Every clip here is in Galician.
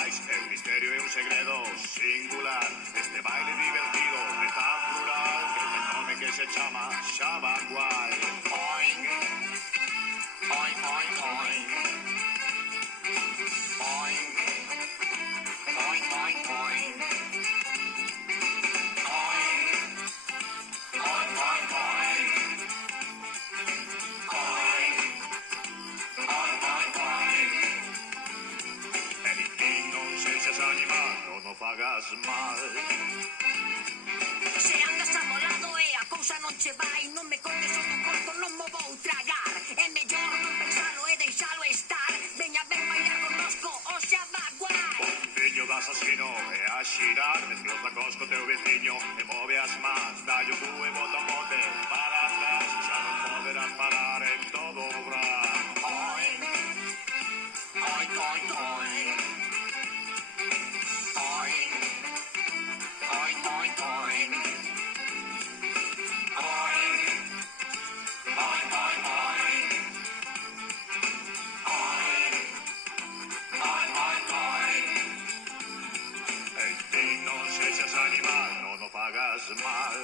sepáis, el misterio é un segredo singular. Este baile divertido é tan plural que ten nome que se chama Xabacuai. Oing, oing, oing, oing. Oing, oing, oing, oing. Oing, oing, oing, oing. Oing, oing, oing, oing. E ti non sexas animal, non o fagas mal. Se andas amolado e a cousa non che vai, non me contes o corto, non mo vou tragar. É mellor non pensalo e deixalo estar. Veña ben bailar connosco o Xabacuai. O viño do asasino é a xirar, mezclos da cos co teu veciño e move as mans, dallo tú e bota o bote para atrás, xa non poderás parar en todo o bran. Oing, oing, oing, oing. Oing, oing, oing, oing. Oing, oing, oing, oing. Oing, oing, oing, oing. E ti non sexas animal, non o fagas mal.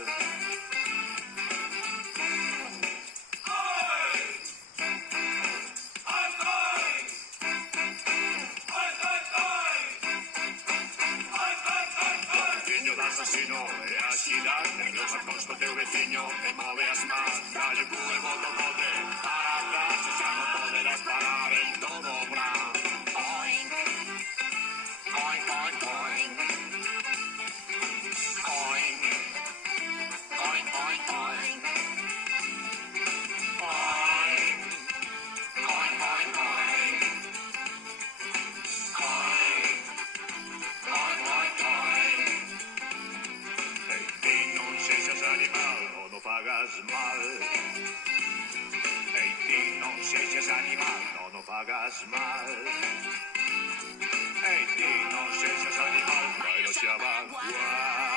Viño do asasino e a xirar, nervios a cos co teu veciño e move as mans, dalle cu e bota o bote para atrás, e xa non poderás parar en todo o bran. Oing, oing, oing, oing. Oing, oing, oing, oing. Oing, oing, oing, oing. Oing, oing, oing, oing. E ti non sexas animal, non o fagas mal. E ti non sexas animal, non o fagas mal. E ti non sexas animal, bailo Xabacuai.